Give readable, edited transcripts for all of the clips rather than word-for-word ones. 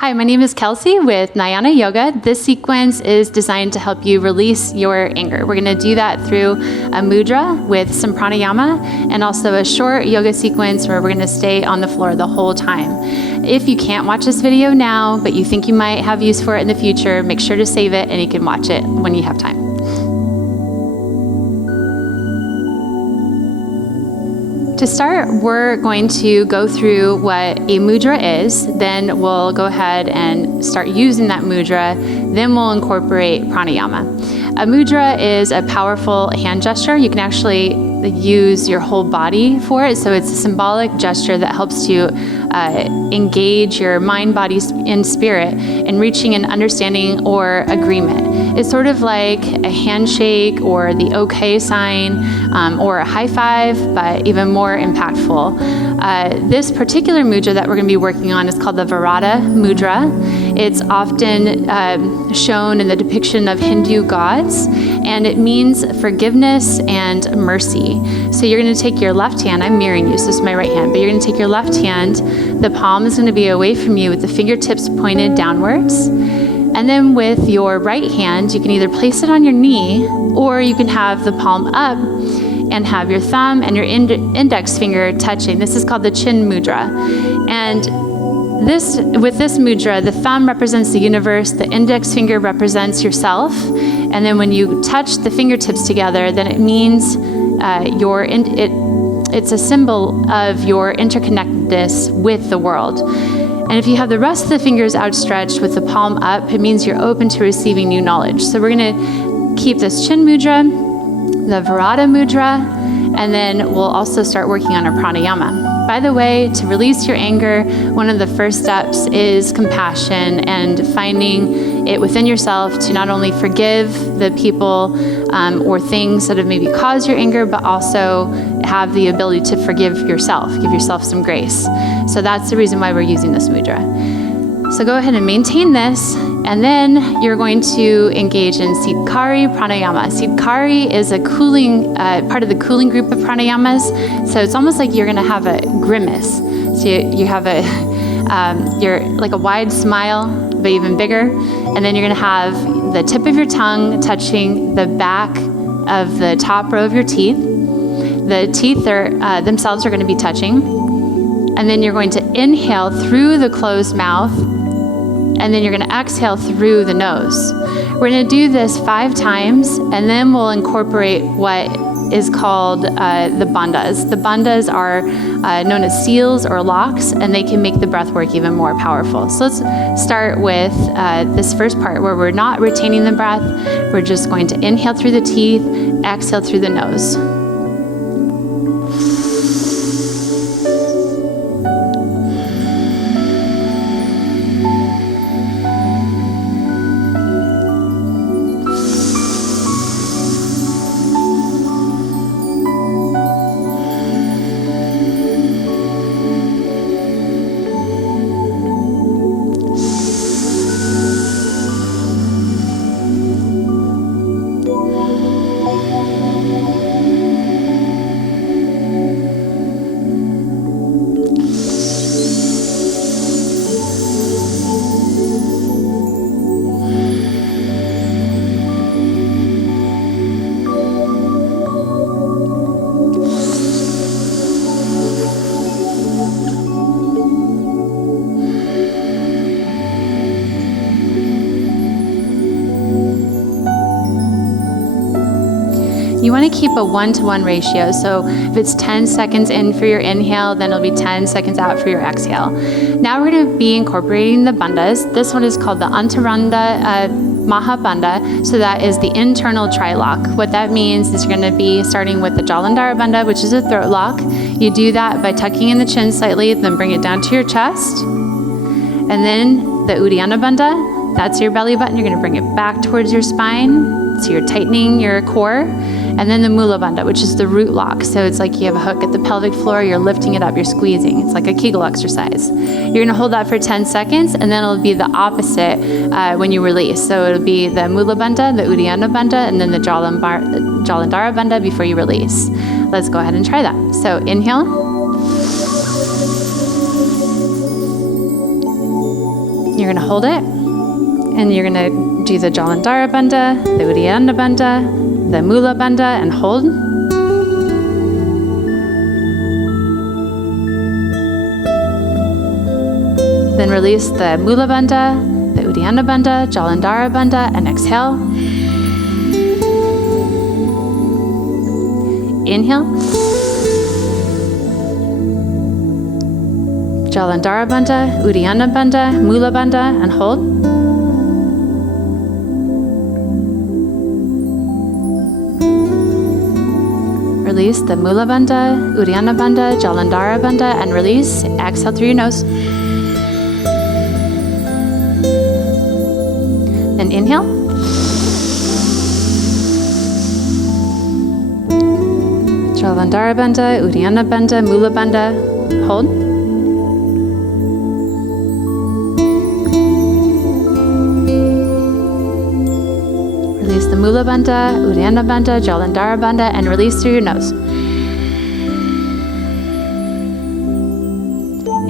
Hi, my name is Kelsey with Jnana Yoga. This sequence is designed to help you release your anger. We're going to do that through a mudra with some pranayama and also a short yoga sequence where we're going to stay on the floor the whole time. If you can't watch this video now, but you think you might have use for it in the future, make sure to save it and you can watch it when you have time. To start, we're going to go through what a mudra is, then we'll go ahead and start using that mudra, then we'll incorporate pranayama. A mudra is a powerful hand gesture. You can actually use your whole body for it, so it's a symbolic gesture that helps you engage your mind, body, and spirit in reaching an understanding or agreement. It's sort of like a handshake or the okay sign or a high five, but even more impactful. This particular mudra that we're going to be working on is called the Varada Mudra. It's often shown in the depiction of Hindu gods, and it means forgiveness and mercy. So you're going to take your left hand, I'm mirroring you, so this is my right hand, but you're going to take your left hand, the palm is going to be away from you with the fingertips pointed downwards. And then with your right hand, you can either place it on your knee or you can have the palm up and have your thumb and your index finger touching. This is called the chin mudra. And with this mudra, the thumb represents the universe, the index finger represents yourself. And then when you touch the fingertips together, then it means it's a symbol of your interconnectedness with the world. And if you have the rest of the fingers outstretched with the palm up, it means you're open to receiving new knowledge. So we're going to keep this chin mudra, the Varada mudra, and then we'll also start working on our pranayama. By the way, to release your anger, one of the first steps is compassion and finding it within yourself to not only forgive the people or things that have maybe caused your anger, but also have the ability to forgive yourself, give yourself some grace. So that's the reason why we're using this mudra. So go ahead and maintain this, and then you're going to engage in Siddhkari Pranayama. Siddhkari is a cooling, part of the cooling group of pranayamas. So it's almost like you're gonna have a grimace. So you have you're like a wide smile, but even bigger. And then you're gonna have the tip of your tongue touching the back of the top row of your teeth. The teeth themselves are gonna be touching. And then you're going to inhale through the closed mouth, and then you're going to exhale through the nose. We're going to do this 5 times, and then we'll incorporate what is called the bandhas. The bandhas are known as seals or locks, and they can make the breath work even more powerful. So let's start with this first part where we're not retaining the breath. We're just going to inhale through the teeth, exhale through the nose. You want to keep a 1-to-1 ratio. So if it's 10 seconds in for your inhale, then it'll be 10 seconds out for your exhale. Now we're going to be incorporating the bandhas. This one is called the Antaranda Mahabandha. So that is the internal Trilok. What that means is you're going to be starting with the Jalandhara Bandha, which is a throat lock. You do that by tucking in the chin slightly, then bring it down to your chest. And then the Uddiyana Bandha, that's your belly button. You're going to bring it back towards your spine. So you're tightening your core. And then the Mula Bandha, which is the root lock. So it's like you have a hook at the pelvic floor, you're lifting it up, you're squeezing. It's like a Kegel exercise. You're gonna hold that for 10 seconds, and then it'll be the opposite when you release. So it'll be the Mula Bandha, the Uddiyana Bandha, and then the Jalandhara Bandha before you release. Let's go ahead and try that. So inhale. You're gonna hold it, and you're gonna do the Jalandhara Bandha, the Uddiyana Bandha, the Mula Bandha, and hold. Then release the Mula Bandha, the Uddiyana Bandha, Jalandhara Bandha, and exhale. Inhale. Jalandhara Bandha, Uddiyana Bandha, Mula Bandha, and hold. Release the Mula Bandha, Uddiyana Bandha, Jalandhara Bandha, and release. Exhale through your nose. Then inhale. Jalandhara Bandha, Uddiyana Bandha, Mula Bandha, hold. Release the Mula Bandha, Uddiyana Bandha, Jalandhara Bandha, and release through your nose.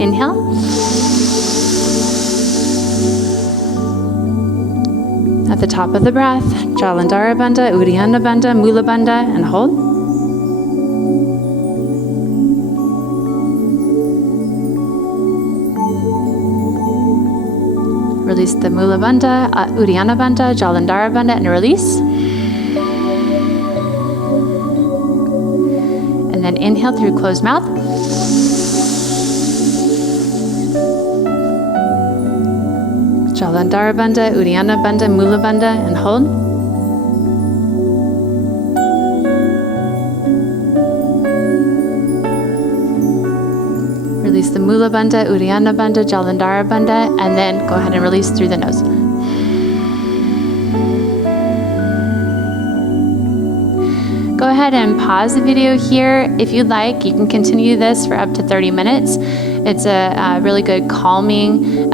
Inhale. At the top of the breath, Jalandhara Bandha, Uddiyana Bandha, Mula Bandha, and hold. Release the Mula Bandha, Uddiyana Bandha, Jalandhara Bandha, and release. And then inhale through closed mouth. Jalandhara Bandha, Uddiyana Bandha, Mula Bandha, and hold. Release the Mula Bandha, Uddiyana Bandha, Jalandhara Bandha, and then go ahead and release through the nose. Go ahead and pause the video here. If you'd like, you can continue this for up to 30 minutes. It's a really good calming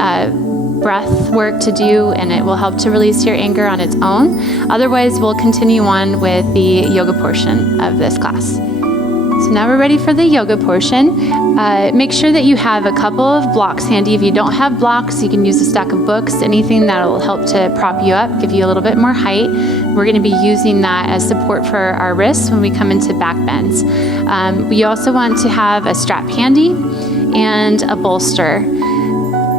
breath work to do, and it will help to release your anger on its own. Otherwise, we'll continue on with the yoga portion of this class. So now we're ready for the yoga portion. Make sure that you have a couple of blocks handy. If you don't have blocks, you can use a stack of books, anything that will help to prop you up, give you a little bit more height. We're going to be using that as support for our wrists when we come into back bends. We also want to have a strap handy and a bolster.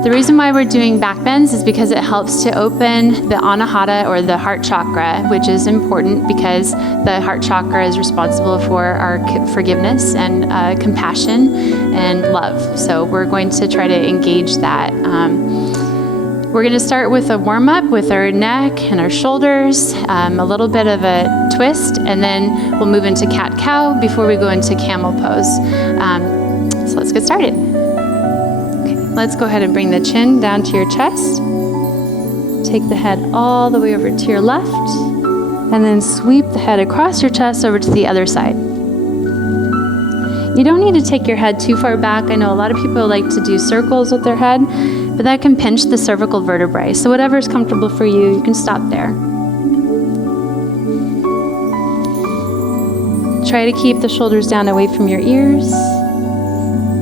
The reason why we're doing back bends is because it helps to open the anahata, or the heart chakra, which is important because the heart chakra is responsible for our forgiveness and compassion and love. So we're going to try to engage that. We're going to start with a warm-up with our neck and our shoulders, a little bit of a twist, and then we'll move into cat-cow before we go into camel pose. So let's get started. Let's go ahead and bring the chin down to your chest. Take the head all the way over to your left, and then sweep the head across your chest over to the other side. You don't need to take your head too far back. I know a lot of people like to do circles with their head, but that can pinch the cervical vertebrae. So whatever is comfortable for you, you can stop there. Try to keep the shoulders down away from your ears.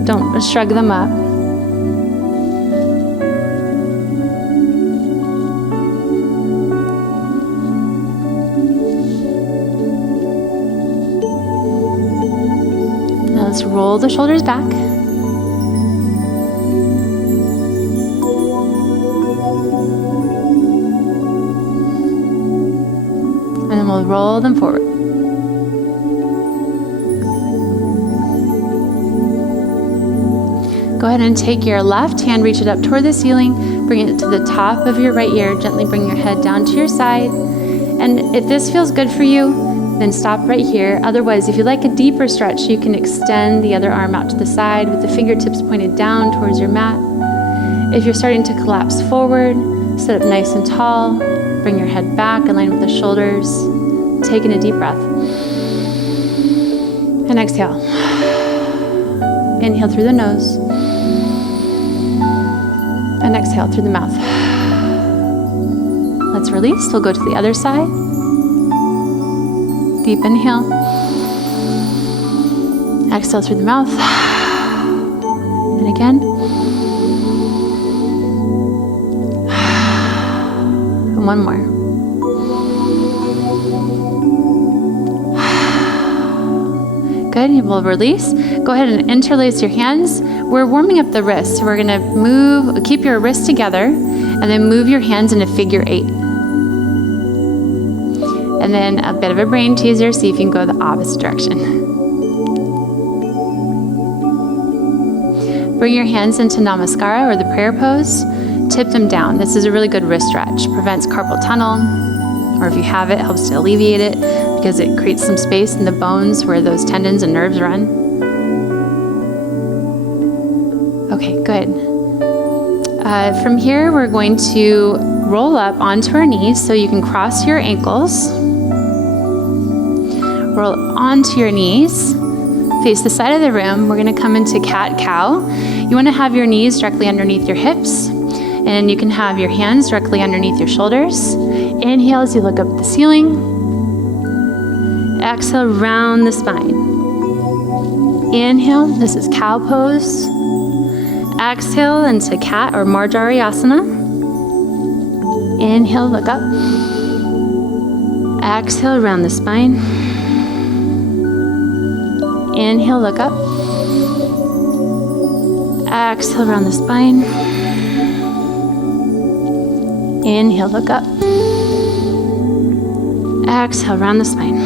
Don't shrug them up. Let's roll the shoulders back. And then we'll roll them forward. Go ahead and take your left hand, reach it up toward the ceiling, bring it to the top of your right ear, gently bring your head down to your side. And if this feels good for you, then stop right here. Otherwise, if you like a deeper stretch, you can extend the other arm out to the side with the fingertips pointed down towards your mat. If you're starting to collapse forward, sit up nice and tall. Bring your head back, align with the shoulders. Taking a deep breath. And exhale. Inhale through the nose. And exhale through the mouth. Let's release. We'll go to the other side. Deep inhale. Exhale through the mouth. And again. one more. Good, you will release. Go ahead and interlace your hands. We're warming up the wrists. So we're gonna move, keep your wrists together, and then move your hands in a figure 8. And then a bit of a brain teaser, see if you can go the opposite direction. Bring your hands into Namaskara or the prayer pose. Tip them down. This is a really good wrist stretch. Prevents carpal tunnel, or if you have it, helps to alleviate it because it creates some space in the bones where those tendons and nerves run. Okay, good. From here, we're going to roll up onto our knees so you can cross your ankles. Roll onto your knees. Face the side of the room. We're going to come into cat-cow. You want to have your knees directly underneath your hips, and you can have your hands directly underneath your shoulders. Inhale as you look up at the ceiling. Exhale, round the spine. Inhale, this is cow pose. Exhale into cat or Marjariyasana. Inhale, look up. Exhale, round the spine. Inhale, look up. Exhale, round the spine. Inhale, look up. Exhale, round the spine.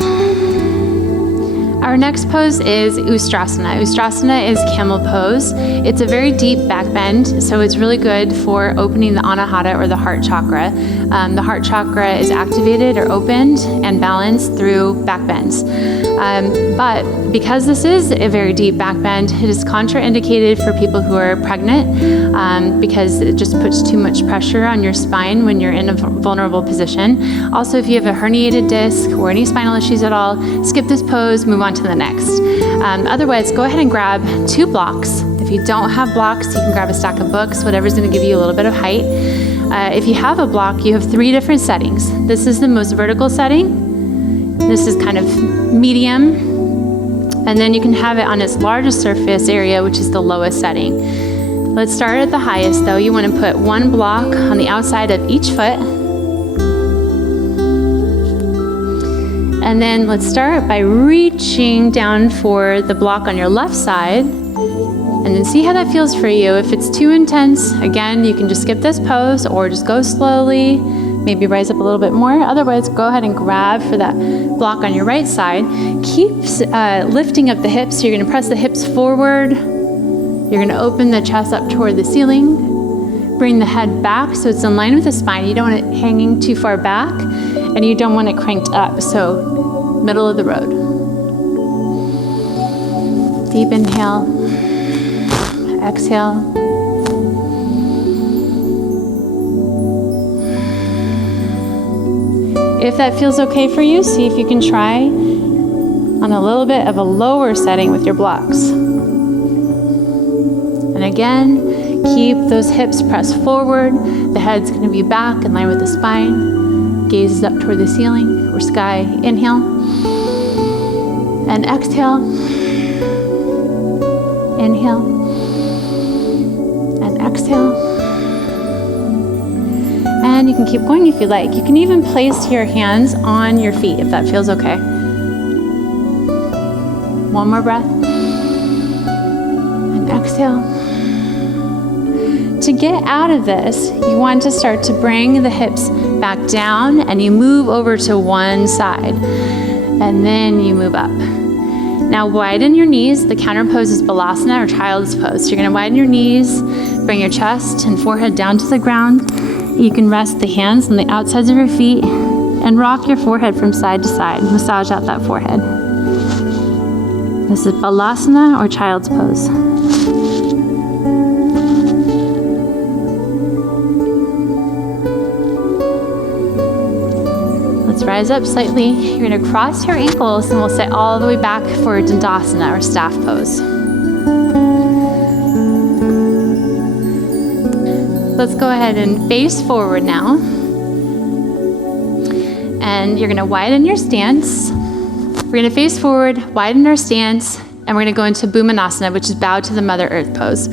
Our next pose is Ustrasana. Ustrasana is camel pose. It's a very deep back bend, so it's really good for opening the anahata or the heart chakra. The heart chakra is activated or opened and balanced through back bends. But because this is a very deep back bend, it is contraindicated for people who are pregnant because it just puts too much pressure on your spine when you're in a vulnerable position. Also, if you have a herniated disc or any spinal issues at all, skip this pose, move on to the next. Otherwise, go ahead and grab 2 blocks. If you don't have blocks, you can grab a stack of books, whatever's going to give you a little bit of height. If you have a block, you have 3 different settings. This is the most vertical setting. This is kind of medium. And then you can have it on its largest surface area, which is the lowest setting. Let's start at the highest though. You want to put 1 block on the outside of each foot. And then let's start by reaching down for the block on your left side. And then see how that feels for you. If it's too intense, again, you can just skip this pose or just go slowly, maybe rise up a little bit more. Otherwise, go ahead and grab for that block on your right side. Keep lifting up the hips. You're gonna press the hips forward. You're gonna open the chest up toward the ceiling. Bring the head back so it's in line with the spine. You don't want it hanging too far back, and you don't want it cranked up. So middle of the road. Deep inhale. Exhale. If that feels okay for you, see if you can try on a little bit of a lower setting with your blocks. And again, keep those hips pressed forward. The head's going to be back in line with the spine. Gaze up toward the ceiling or sky. Inhale. And exhale. Inhale. Exhale. And you can keep going if you like. You can even place your hands on your feet if that feels okay. 1 more breath. And exhale. To get out of this, you want to start to bring the hips back down and you move over to one side. And then you move up. Now widen your knees. The counter pose is Balasana or child's pose. So you're gonna widen your knees, bring your chest and forehead down to the ground. You can rest the hands on the outsides of your feet and rock your forehead from side to side. Massage out that forehead. This is Balasana or child's pose. Let's rise up slightly. You're going to cross your ankles and we'll sit all the way back for Dandasana or staff pose. Let's go ahead and face forward now. And you're going to widen your stance. We're going to face forward, widen our stance, and we're going to go into Bhumanasana, which is bow to the Mother Earth pose.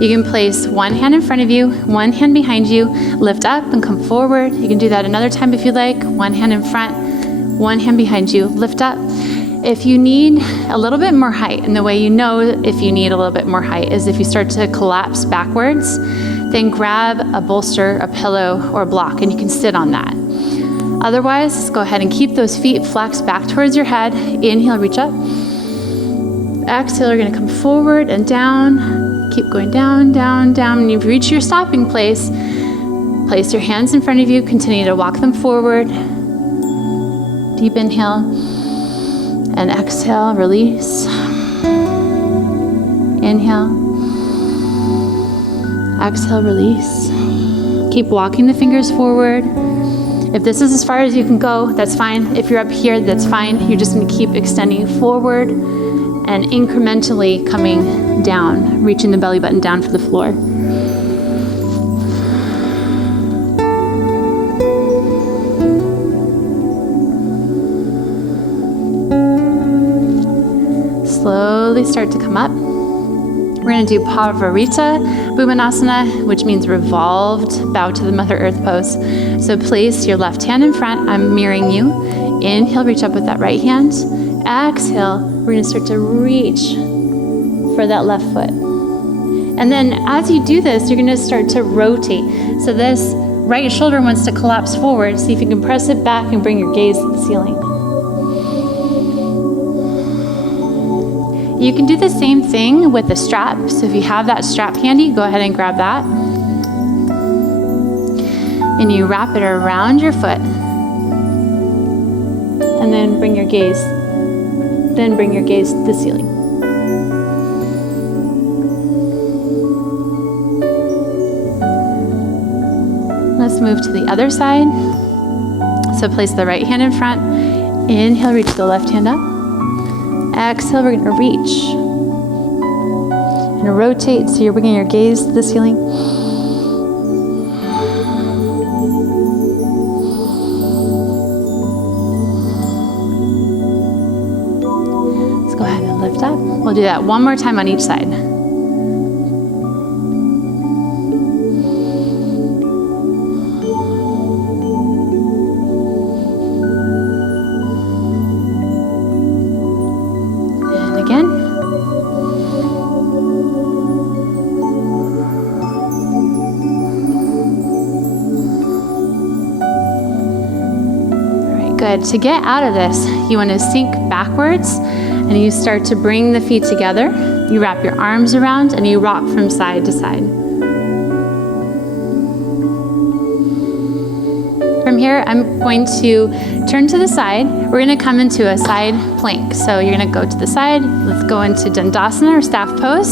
You can place one hand in front of you, one hand behind you, lift up and come forward. You can do that another time if you'd like. One hand in front, one hand behind you, lift up. If you need a little bit more height, and the way you know if you need a little bit more height is if you start to collapse backwards, then grab a bolster, a pillow, or a block, and you can sit on that. Otherwise, go ahead and keep those feet flexed back towards your head. Inhale, reach up. Exhale, you're gonna come forward and down. Keep going down, down, down. When you've reached your stopping place, place your hands in front of you. Continue to walk them forward. Deep inhale. And exhale, release. Inhale. Exhale, release. Keep walking the fingers forward. If this is as far as you can go, that's fine. If you're up here, that's fine. You're just gonna keep extending forward and incrementally coming down, reaching the belly button down for the floor. Slowly start to come up. We're gonna do Pavarita Bhumanasana, which means revolved, bow to the Mother Earth pose. So place your left hand in front, I'm mirroring you. Inhale, reach up with that right hand. Exhale, we're gonna start to reach for that left foot. And then as you do this, you're gonna start to rotate. So this right shoulder wants to collapse forward. See if you can press it back and bring your gaze to the ceiling. You can do the same thing with the strap. So if you have that strap handy, go ahead and grab that. And you wrap it around your foot. And then bring your gaze to the ceiling. Let's move to the other side. So place the right hand in front. Inhale, reach the left hand up. Exhale, we're gonna reach. And rotate, so you're bringing your gaze to the ceiling. Let's go ahead and lift up. We'll do that one more time on each side. Good. To get out of this, you want to sink backwards and you start to bring the feet together. You wrap your arms around and you rock from side to side. From here, I'm going to turn to the side. We're going to come into a side plank. So you're going to go to the side. Let's go into Dandasana or staff pose.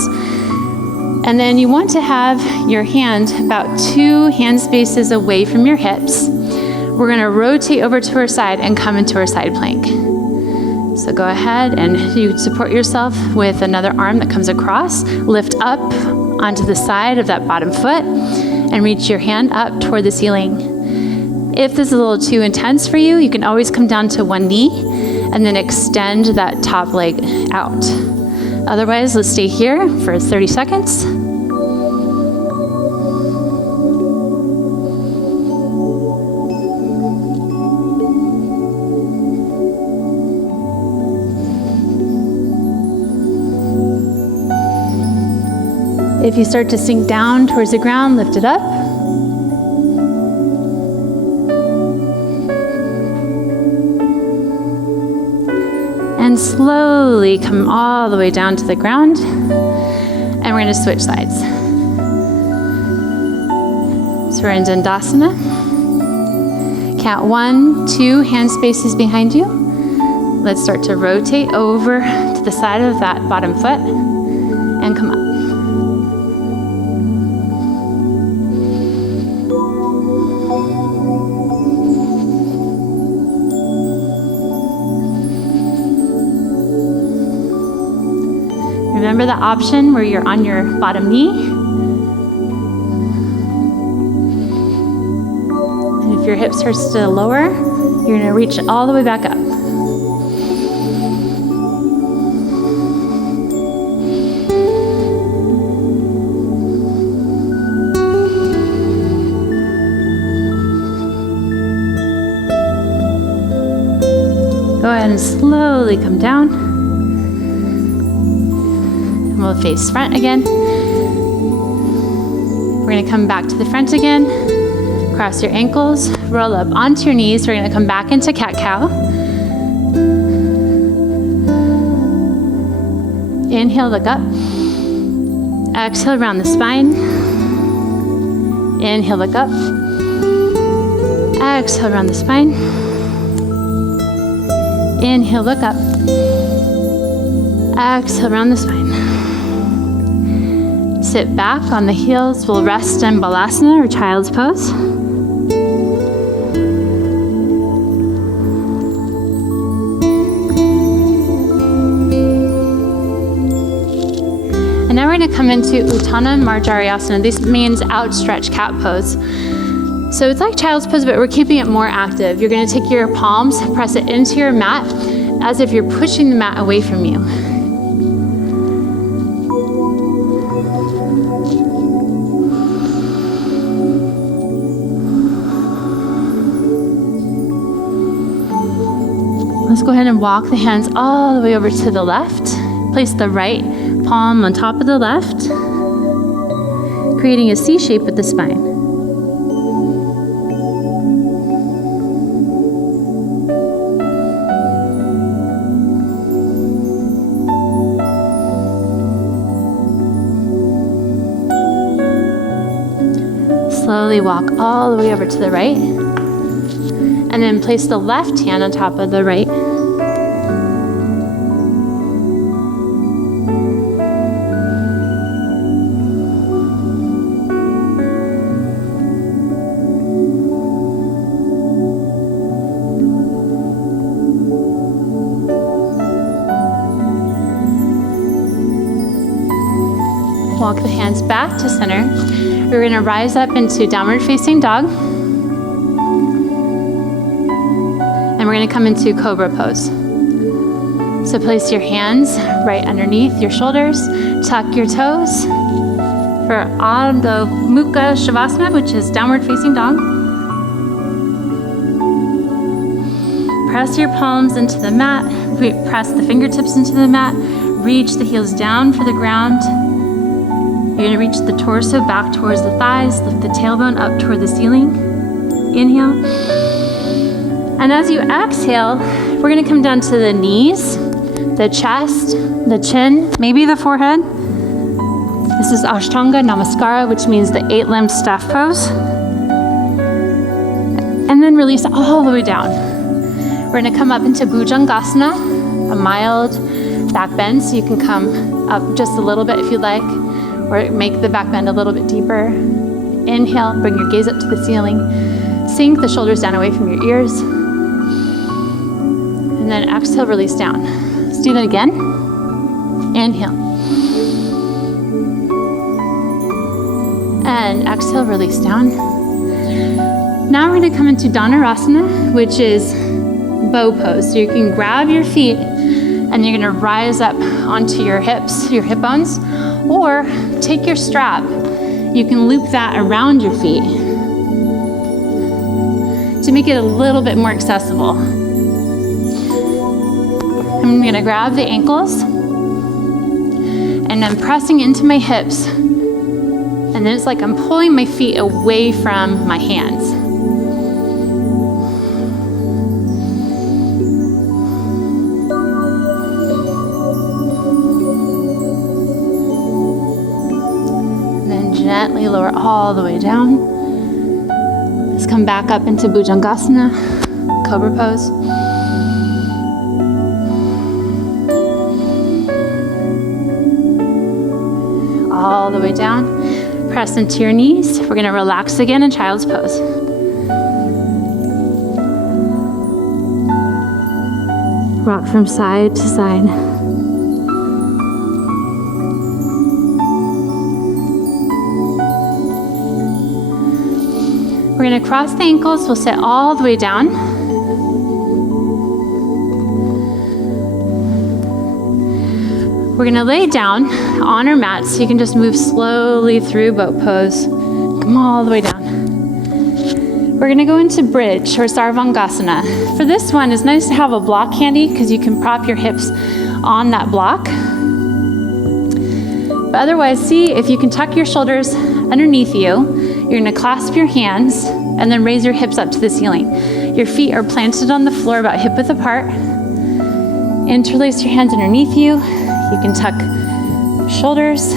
And then you want to have your hand about 2 hand spaces away from your hips. We're gonna rotate over to our side and come into our side plank. So go ahead and you support yourself with another arm that comes across. Lift up onto the side of that bottom foot and reach your hand up toward the ceiling. If this is a little too intense for you, you can always come down to one knee and then extend that top leg out. Otherwise, let's stay here for 30 seconds. If you start to sink down towards the ground, lift it up. And slowly come all the way down to the ground. And we're going to switch sides. So we're in Dandasana. Count 1, 2 hand spaces behind you. Let's start to rotate over to the side of that bottom foot and come up. Remember the option where you're on your bottom knee. And if your hips are still lower, you're going to reach all the way back up. and slowly come down. And we'll face front again. We're gonna come back to the front again. Cross your ankles, roll up onto your knees. We're gonna come back into cat-cow. Inhale, look up. Exhale, around the spine. Inhale, look up. Exhale, around the spine. Inhale, look up. Exhale, around the spine. Sit back on the heels. We'll rest in Balasana or Child's Pose. And now we're going to come into Uttana Marjariyasana. This means outstretched cat pose. So it's like Child's Pose, but we're keeping it more active. You're going to take your palms, press it into your mat as if you're pushing the mat away from you. Let's go ahead and walk the hands all the way over to the left. Place the right palm on top of the left, creating a C shape with the spine. Slowly walk all the way over to the right, and then place the left hand on top of the right. Walk the hands back to center. We're going to rise up into downward facing dog. And we're going to come into Cobra Pose. So place your hands right underneath your shoulders. Tuck your toes for Adho Mukha Shavasana, which is downward facing dog. Press your palms into the mat. Press the fingertips into the mat. Reach the heels down for the ground. You're going to reach the torso back towards the thighs. Lift the tailbone up toward the ceiling. Inhale. And as you exhale, we're going to come down to the knees, the chest, the chin, maybe the forehead. This is Ashtanga Namaskara, which means the 8-limbed staff pose. And then release all the way down. We're going to come up into Bhujangasana, a mild back bend, so you can come up just a little bit if you'd like, or make the back bend a little bit deeper. Inhale, bring your gaze up to the ceiling. Sink the shoulders down away from your ears. And then exhale, release down. Let's do that again. Inhale. And exhale, release down. Now we're going to come into Dandasana, which is bow pose. So you can grab your feet and you're going to rise up onto your hips, your hip bones, or take your strap. You can loop that around your feet to make it a little bit more accessible. I'm going to grab the ankles and I'm pressing into my hips, and then it's like I'm pulling my feet away from my hands. Gently lower all the way down. Let's come back up into Bhujangasana, Cobra Pose. All the way down. Press into your knees. We're going to relax again in Child's Pose. Rock from side to side. We're going to cross the ankles. We'll sit all the way down. We're going to lay down on our mat, so you can just move slowly through boat pose. Come all the way down. We're gonna go into bridge or Sarvangasana. For this one, it's nice to have a block handy because you can prop your hips on that block. But otherwise, see if you can tuck your shoulders underneath you. You're gonna clasp your hands and then raise your hips up to the ceiling. Your feet are planted on the floor about hip width apart. Interlace your hands underneath you. You can tuck shoulders.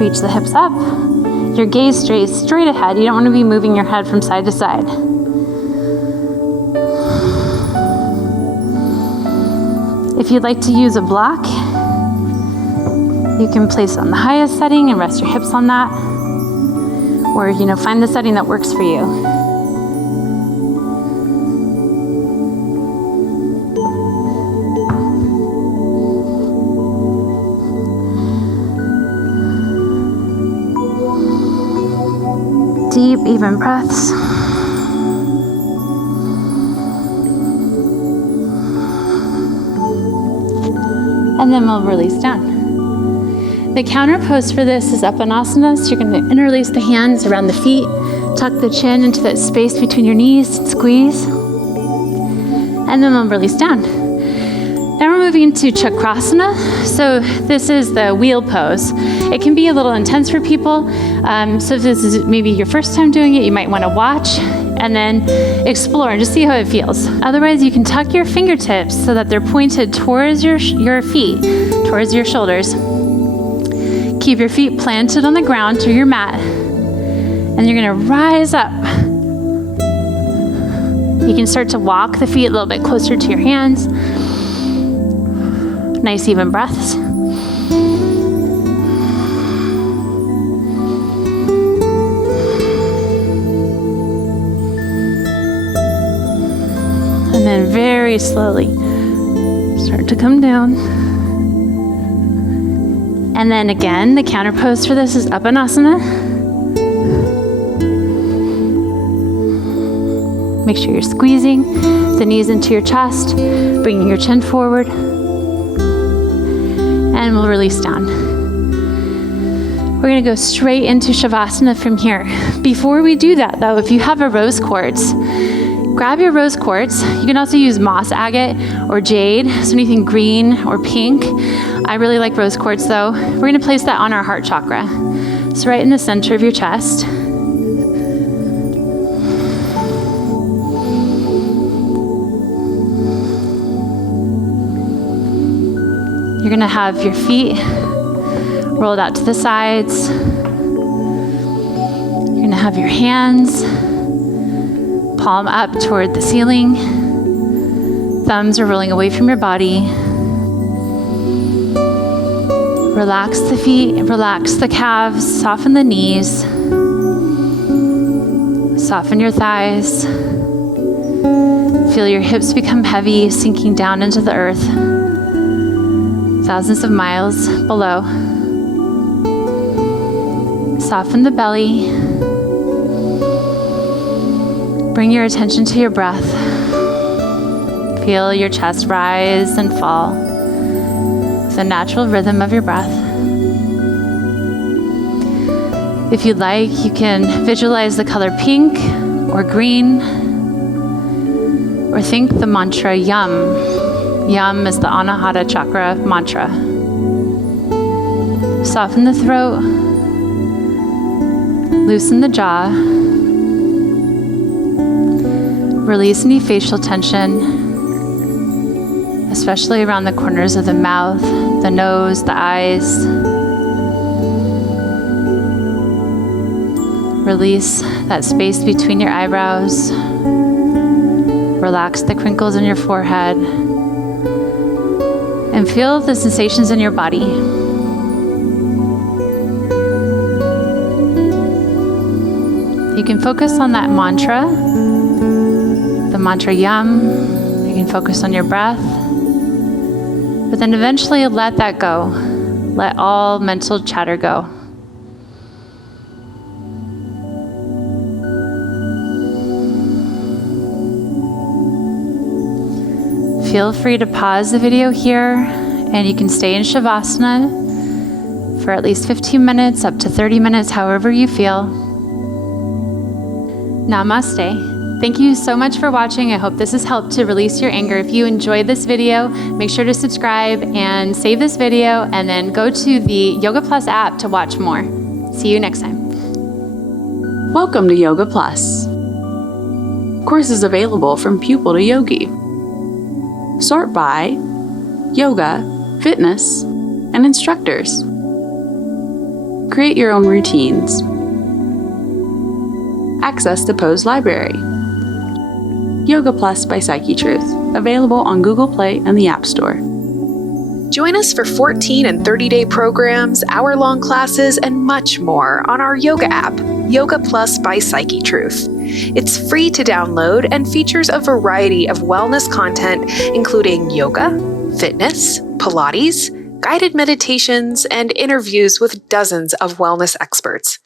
Reach the hips up. Your gaze stays straight ahead. You don't want to be moving your head from side to side. If you'd like to use a block, you can place it on the highest setting and rest your hips on that. Or, find the setting that works for you. Deep, even breaths. And then we'll release down. The counter pose for this is Upanasana. So you're going to interlace the hands around the feet, tuck the chin into that space between your knees, and squeeze. And then we'll release down. Now we're moving into Chakrasana. So this is the wheel pose. It can be a little intense for people. So if this is maybe your first time doing it, you might want to watch and then explore and just see how it feels. Otherwise, you can tuck your fingertips so that they're pointed towards your feet, towards your shoulders. Keep your feet planted on the ground or your mat. And you're going to rise up. You can start to walk the feet a little bit closer to your hands. Nice even breaths. And then very slowly start to come down. And then again, the counter pose for this is Upanasana. Make sure you're squeezing the knees into your chest, bringing your chin forward. And we'll release down. We're gonna go straight into Shavasana from here. Before we do that though, if you have a rose quartz, grab your rose quartz. You can also use moss agate or jade, so anything green or pink. I really like rose quartz though. We're gonna place that on our heart chakra. So right in the center of your chest. You're gonna have your feet rolled out to the sides. You're gonna have your hands palm up toward the ceiling. Thumbs are rolling away from your body. Relax the feet, relax the calves, soften the knees. Soften your thighs. Feel your hips become heavy, sinking down into the earth. Thousands of miles below. Soften the belly. Bring your attention to your breath. Feel your chest rise and fall. The natural rhythm of your breath. If you'd like, you can visualize the color pink or green, or think the mantra Yum. Yum is the Anahata chakra mantra. Soften the throat, loosen the jaw, release any facial tension, especially around the corners of the mouth, the nose, the eyes. Release that space between your eyebrows. Relax the crinkles in your forehead. And feel the sensations in your body. You can focus on that mantra, the mantra Yum. You can focus on your breath. But then eventually let that go. Let all mental chatter go. Feel free to pause the video here, and you can stay in Shavasana for at least 15 minutes, up to 30 minutes, however you feel. Namaste. Thank you so much for watching. I hope this has helped to release your anger. If you enjoyed this video, make sure to subscribe and save this video, and then go to the Yoga Plus app to watch more. See you next time. Welcome to Yoga Plus. Courses available from pupil to yogi. Sort by yoga, fitness, and instructors. Create your own routines. Access the Pose library. Yoga Plus by Psyche Truth, available on Google Play and the App Store. Join us for 14 and 30-day programs, hour-long classes, and much more on our yoga app, Yoga Plus by Psyche Truth. It's free to download and features a variety of wellness content, including yoga, fitness, Pilates, guided meditations, and interviews with dozens of wellness experts.